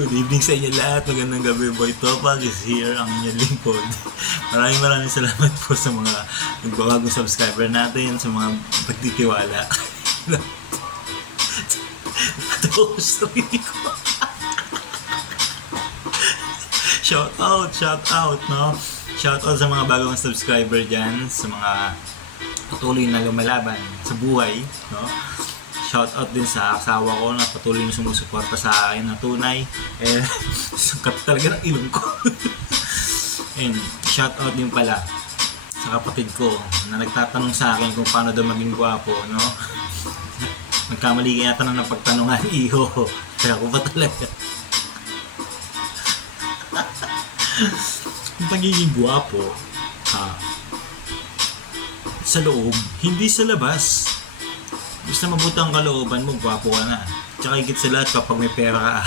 Good evening sa inyo lahat. Magandang gabi. Boy Topag is here, ang inyong lingkod. Maraming salamat po sa mga nagbabagong subscriber natin, sa mga pagtitiwala. Ito sa sarili ko. Shout out, no? Shout out sa mga bagong subscriber dyan, sa mga patuloy na lumalaban sa buhay, no? Shout out din sa asawa ko na patuloy na sumusuporta sa akin na tunay. Sangkat talaga ng ilong ko. And shout out din pala sa kapatid ko na nagtatanong sa akin kung paano daw maging gwapo, no? Nagkamali kaya yata ng napagtanungan, iho. Kaya ko pa talaga. Yung pagiging gwapo, sa loob, hindi sa labas. Basta mabuti ang kalooban mo, gwapo ka na. Tsaka higit sa lahat kapag may pera ka.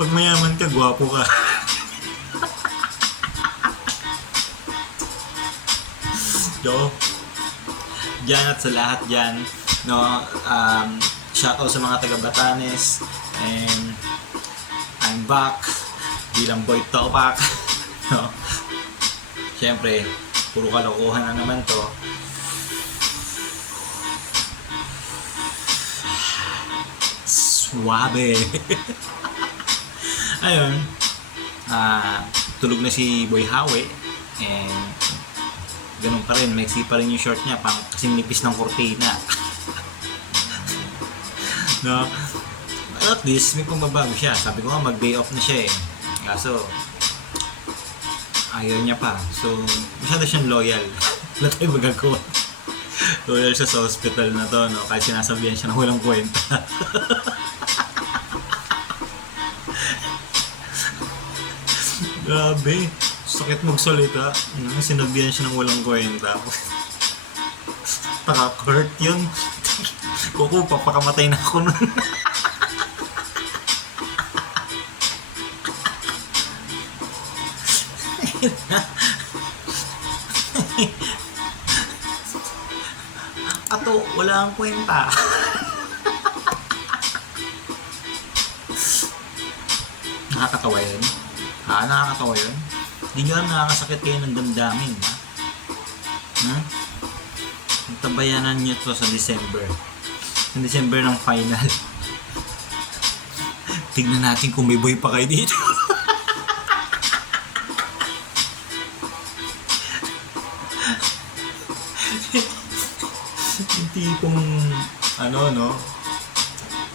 Pag mayaman ka, gwapo ka. So, dyan at sa lahat dyan, no, shoutout sa mga taga Batanes, and I'm back bilang Boy Topak. No? Siyempre, puro kalokohan na naman to. Suabe. Ayun, tulog na si Boy Hawe, and ganun pa rin, maiksi pa rin yung short niya, pang kasing nipis ng kortina. No? At least may pagbabago siya. Sabi ko nga mag-day off na siya eh. Kaso ayaw niya pa. So, masyado siyang loyal. Wala tayong magagawa. Loyal siya sa hospital na to, no? Kahit sinasabihan siya na walang kwenta. Grabe. Sakit magsalita. Sinabihan siya ng walang kwenta. Taka-hurt yun. Kuku, papakamatay na ako nun. Ato, wala ang kwenta. Nakakatawa yun. Nakakatawa yun. Hindi nyo alam, nakakasakit kayo ng damdamin, ha? Tabayanan nyo to sa December. Sa December ng final. Tignan natin kung may boy pa kayo dito. Yung tipong no,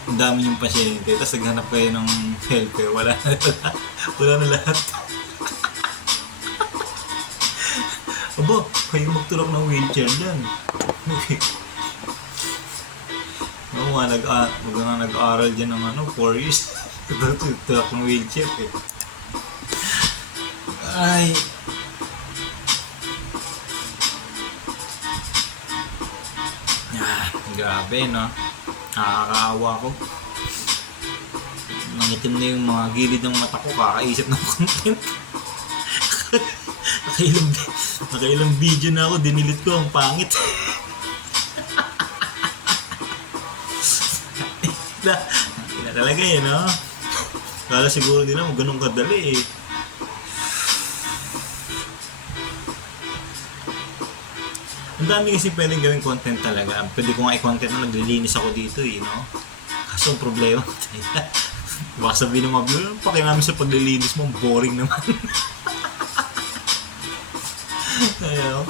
ang dami yung pasyente, tapos naghanap kayo ng helper, wala na lahat. Aba, kayo magtulak ng wheelchair dyan. Okay. Oo nga, nag-aaral dyan ng 4 years. Tulak ng wheelchair eh. Ay, grabe, no? Nakakaawa ko. Nangitim na yung mga gilid ng mata ko, kakaisip ng content. Nakailang video na ako, dinilit ko, ang pangit. Hindi talaga eh, no? Kala siguro din ako, ganun kadali eh. Ang dami kasi pwedeng gawing content talaga. Pwede ko nga i-content na naglilinis ako dito eh, no? Kaso ang problema, baka sabihin ng mga viewer, pakinami sa paglilinis mo, boring naman. Ayaw.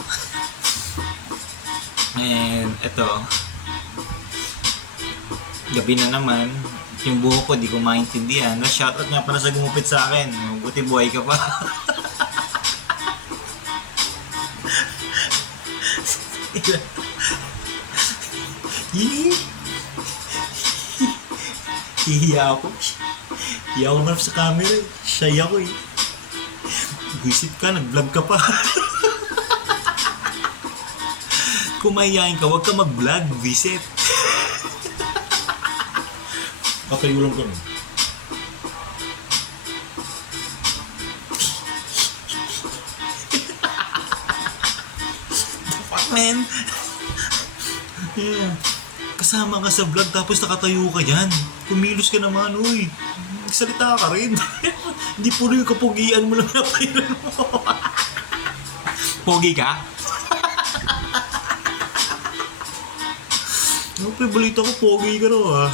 And eto, gabi na naman, yung buhok ko di ko maintindihan. Shoutout nga pala sa gumupit sa akin. Buti buhay ka pa. Hihiya ako. Hihiya ako marap sa camera. Shy ako eh. Visit ka, nag-vlog ka pa. Kung mahihayin ka, huwag ka mag-vlog, visit. Okay, ulang ko nun. Fuck, man. Yeah. Kasama ka sa vlog tapos nakatayo ka yan. Kumilos ka naman, uy. Salita ka rin. Hindi puro yung kapugian mo lang napailan mo. Pogi ka? Siyempre, balita ko, pogi ka raw, ha?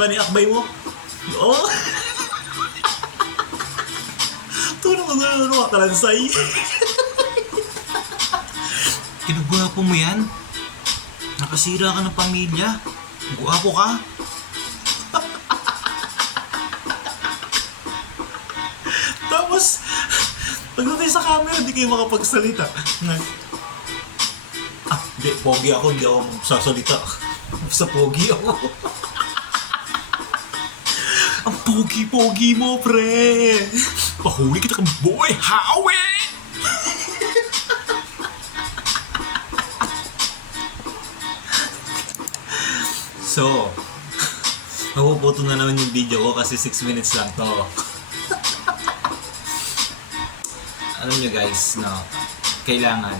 Paniakbay mo? Oo. Tunong ka gano'n, makalansay. Kinagwapo mo yan? Nakasira ka ng pamilya? Gwapo ka? Tapos, pagdating sa camera, hindi kayo makapagsalita. Hindi, pogi ako, hindi ako sasalita. Basta pogi ako. Ang pogi-pogi mo, pre! Pahuli kita kang boy, Howie! So, mapuputo na naman yung video ko kasi 6 minutes lang to. Alam nyo guys, no, kailangan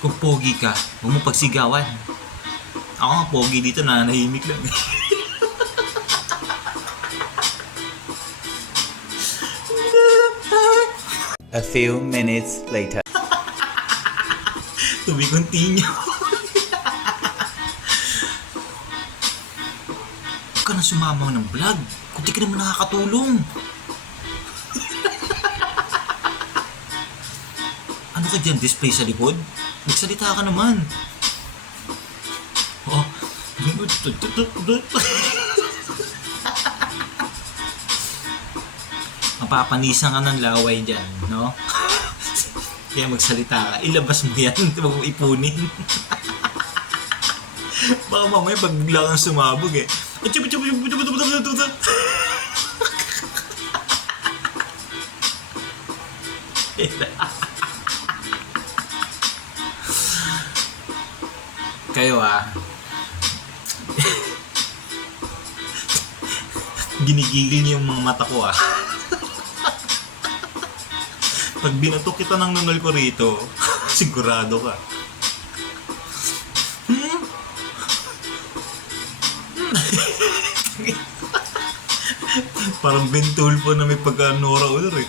kung pogi ka, huwag mo pagsigawan. Ako nga pogi dito, nanahimik lang. A few minutes later. To be continue. Huwag ka na sumamaw ng vlog. Kung di ka naman nakakatulong. Ano ka dyan? Display sa likod? Magsalita ka naman. Oh. Mapapanisan ka ng laway dyan, no? Kaya magsalita ka. Ilabas mo yan. Huwag mo ipunin. Baka mamaya pag bigla kang sumabog eh. Kayo ginigigil niyo yung mga mata ko Pag binatok kita ng nunal ko rito, sigurado ka. Parang bentulpo na may pagka-Nora Honor eh.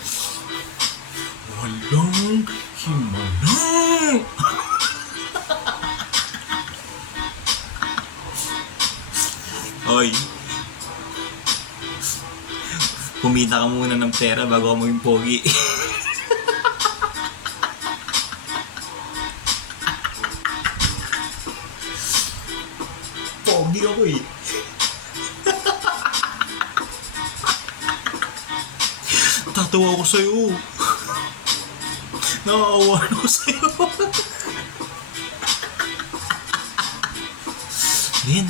Walang himala. Oy. Kumita ka muna ng pera bago ka maging pogi. Pogi ako eh. Tatawa ako sa'yo. Nakakawa ako sa'yo. Lin,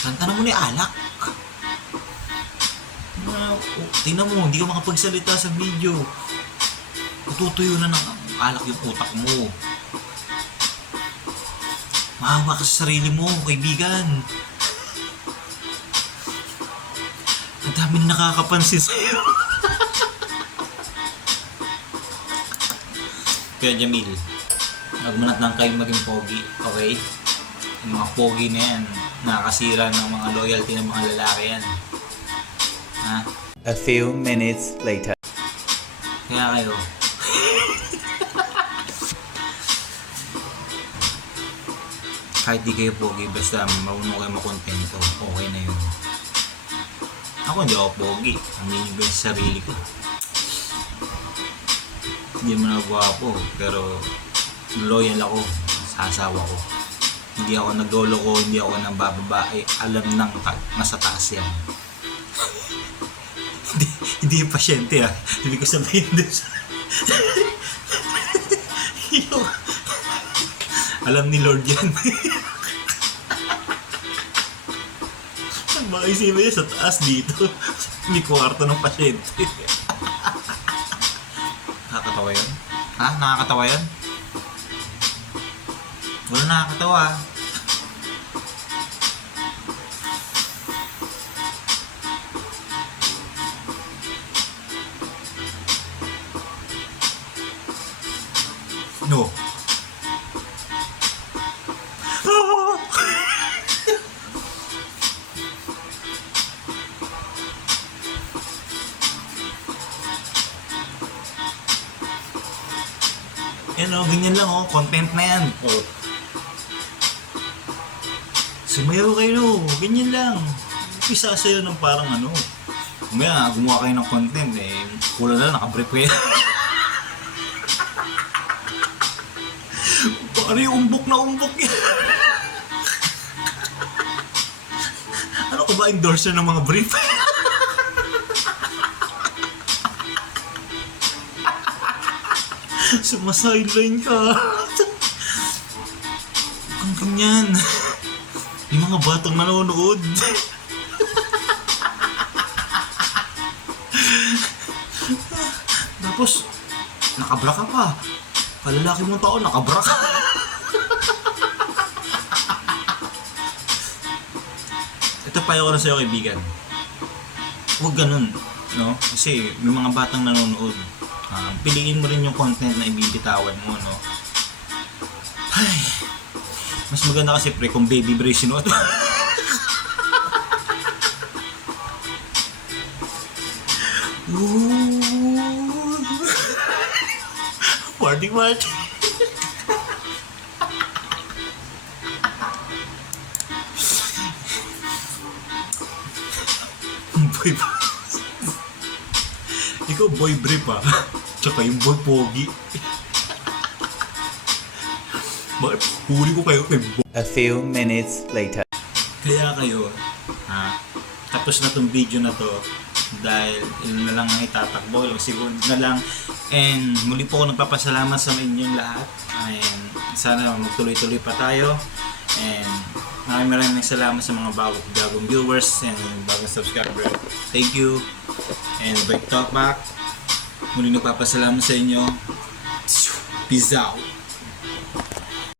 kanta mo ni Alak. Tingnan mo, hindi ka makapagsalita sa video. Tutuyo na ng alak yung utak mo. Maawa ka sa sarili mo, kaibigan. Ang dami na nakakapansin sa'yo. Kaya Jamil, magmanat lang kayo maging pogi, okay? Yung mga pogi na yan, nakakasira ng mga loyalty ng mga lalaki yan. Ha? A few minutes later. Kaya kayo, kahit di kayo pogi, basta marunong kayo makontento, okay na yun. Ako hindi ako pogi, aminin ko yung sarili ko. Hindi mo na gwapo, pero loyal ako sa asawa ko. Hindi ako nagloloko, hindi ako nang bababae, alam nang nasa taas yan. Hindi yung pasyente hindi ko sabihin din sa... Alam ni Lord yan. Baka isipin niya sa taas dito. May kwarto ng pasyente. Nakakatawa yun? Ha? Nakakatawa yun? Wala nakakatawa. No. Yan o, ganyan lang o, content na yan. Oh. Sumayaw kayo, ganyan lang. Pisa sa'yo ng parang ano. Umaya, gumawa kayo ng content eh. Kulang na, nakabrief kayo. Parang yung umbok na umbok yan. Ano ka ba, endorser ng mga brief? Sumasideline ka. Ang ganyan. Yung mga batang manonood. Tapos, nakabra ka pa. Kalalaki mong tao, nakabra ka. Ito payo ko na sa'yo, kaibigan. Huwag ganun, no? Kasi may mga batang nanonood. Piliin mo rin yung content na ibibitawan mo, no? Ay, mas maganda kasi pre kung baby brace sinuot. Party party. Boy, ikaw boy brief ah. Tsaka yung boy pogi. Bakit huli ko kayo kay boy? A few minutes later. Kaya kayo, tapos na tong video na to dahil yun na lang ang itatakbo, ilang segundo na lang. And muli po ako nagpapasalamat sa inyong lahat. And sana magtuloy-tuloy pa tayo. And maraming salamat sa mga bagong viewers and bagong subscriber. Thank you. And Break Talk Back. Muli nagpapasalamat sa inyo. Peace out.